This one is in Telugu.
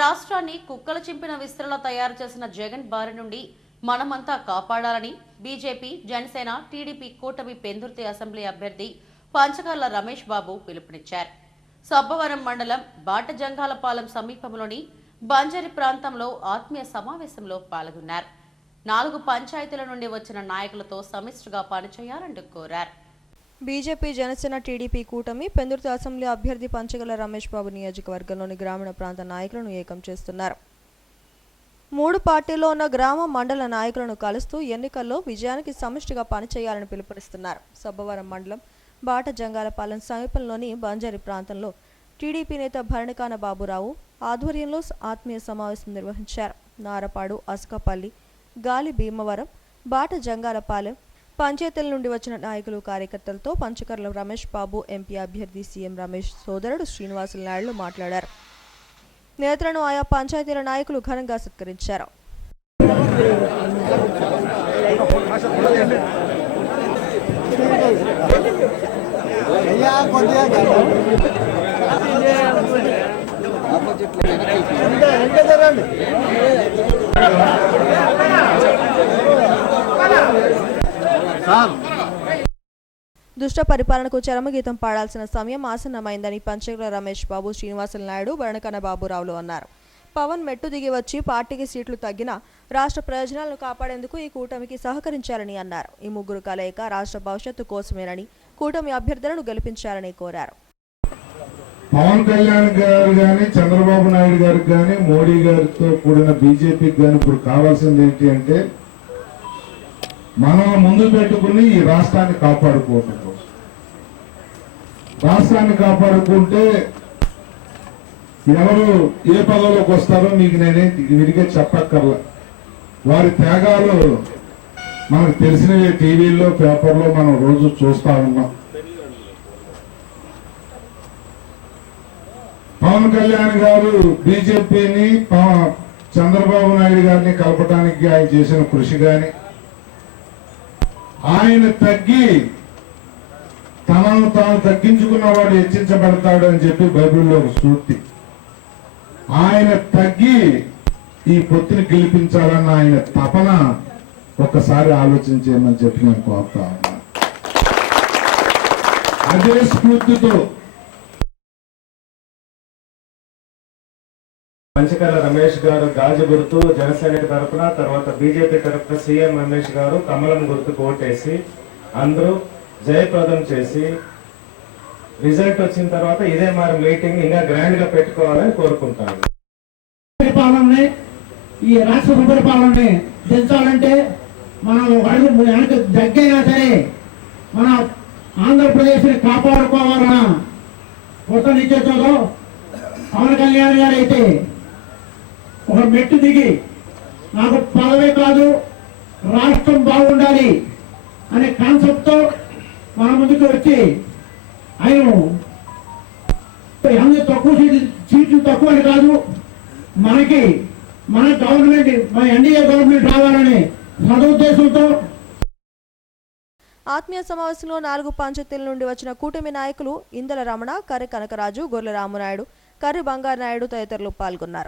రాష్ట్రాన్ని కుక్కలు చింపిన విస్తరణ తయారు చేసిన జగన్ బారి నుండి మనమంతా కాపాడాలని బీజేపీ జనసేన టీడీపీ కూటమి పెందుర్తి అసెంబ్లీ అభ్యర్థి పంచకర్ల రమేష్ బాబు పిలుపునిచ్చారు. సబ్బవరం మండలం బాటజంగాలపాలెం సమీపంలోని బంజరి ప్రాంతంలో ఆత్మీయ సమావేశంలో పాల్గొన్నారు. నాలుగు పంచాయతీల నుండి వచ్చిన నాయకులతో సమిష్టిగా పనిచేయాలంటూ కోరారు. బీజేపీ జనసేన టీడీపీ కూటమి పెందుర్తి అసెంబ్లీ అభ్యర్థి పంచగల రమేష్ బాబు నియోజకవర్గంలోని గ్రామీణ ప్రాంత నాయకులను ఏకం చేస్తున్నారు. మూడు పార్టీల్లో ఉన్న గ్రామ మండల నాయకులను కలుస్తూ ఎన్నికల్లో విజయానికి సమిష్టిగా పనిచేయాలని పిలుపునిస్తున్నారు. సబ్బవరం మండలం బాట జంగాలపాలెం సమీపంలోని బంజారి ప్రాంతంలో టీడీపీ నేత భరణికాన బాబురావు ఆధ్వర్యంలో ఆత్మీయ సమావేశం నిర్వహించారు. నారపాడు అసకపల్లి గాలి భీమవరం బాట జంగాలపాలెం పంచాయతీల నుండి వచ్చిన నాయకులు కార్యకర్తలతో పంచకర్ల రమేష్ బాబు ఎంపీ అభ్యర్థి సీఎం రమేష్ సోదరుడు శ్రీనివాసులు నాయుడు మాట్లాడారు. నేతలను ఆయా పంచాయతీల నాయకులు ఘనంగా సత్కరించారు. అయ్యా కొద్దిగా ఇంకా ఇంకా జరగండి సార్ దుష్ట పరిపాలనకు చరమగీతం పాడాల్సిన సమయం ఆసన్నమైందని పంచకుల రమేష్ బాబు శ్రీనివాసులు నాయుడు బరణకన బాబురావులు అన్నారు. పవన్ మెట్టు దిగి వచ్చి పార్టీకి సీట్లు తగ్గినా రాష్ట్ర ప్రయోజనాలను కాపాడేందుకు ఈ కూటమికి సహకరించాలని అన్నారు. ఈ ముగ్గురు కలయిక రాష్ట్ర భవిష్యత్తు కోసమేనని కూటమి అభ్యర్థులను గెలిపించాలని కోరారు. పవన్ కళ్యాణ్ గారు కానీ చంద్రబాబు నాయుడు గారికి కానీ మోడీ గారితో కూడిన బీజేపీకి కానీ ఇప్పుడు కావాల్సింది ఏంటి అంటే మనం ముందు పెట్టుకుని ఈ రాష్ట్రాన్ని కాపాడుకోవటం. కోసం రాష్ట్రాన్ని కాపాడుకుంటే ఎవరు ఏ పదవిలోకి వస్తారో మీకు నేనే విరిగా చెప్పక్కర్లా. వారి త్యాగాలు మనకు తెలిసినవి టీవీల్లో పేపర్లో మనం రోజు చూస్తా ఉన్నాం. పవన్ కళ్యాణ్ గారు బీజేపీని చంద్రబాబు నాయుడు గారిని కలపడానికి ఆయన చేసిన కృషి గాని ఆయన తగ్గి తనను తాను తగ్గించుకున్నవాడు హెచ్చించబడతాడు అని చెప్పి బైబిల్లో ఒక సూక్తి ఆయన తగ్గి ఈ పొత్తిని గెలిపించాలన్న ఆయన తపన ఒక్కసారి ఆలోచించేయమని చెప్పి నేను కోరుతా అదే స్ఫూర్తితో పంచకర్ల రమేష్ గారు గాజు గుర్తు జనసేన తరపున తర్వాత బీజేపీ తరపున సీఎం రమేష్ గారు కమలం గుర్తుకు ఓటేసి అందరూ జయప్రదం చేసి రిజల్ట్ వచ్చిన తర్వాత ఇదే మరి మీటింగ్ ఇంకా గ్రాండ్గా పెట్టుకోవాలని కోరుకుంటాను. పరిపాలనని ఈ రాష్ట్ర సుపరిపాలనని దించాలంటే మనం అడుగు వెనక దగ్గైనా సరే మన ఆంధ్రప్రదేశ్ని కాపాడుకోవాలన్న కొత్త నిశ్చయంతో పవన్ కళ్యాణ్ గారు అయితే ఒక మెట్టు దిగి నాకు పదవే కాదు రాష్ట్రం బాగుండాలి అనే కాన్సెప్ట్తో మన ముందుకు వచ్చి ఆయన అందరూ తక్కువ సీట్లు సీట్లు తక్కువ అని కాదు మనకి మన గవర్నమెంట్ మన ఎన్డీఏ గవర్నమెంట్ రావాలనే సదుద్దేశంతో ఆత్మీయ సమావేశంలో నాలుగు పంచాయతీల నుండి వచ్చిన కూటమి నాయకులు ఇందల రమణ కర్రి కనకరాజు గొర్రె రామనాయుడు కర్రి బంగారు నాయుడు తదితరులు పాల్గొన్నారు.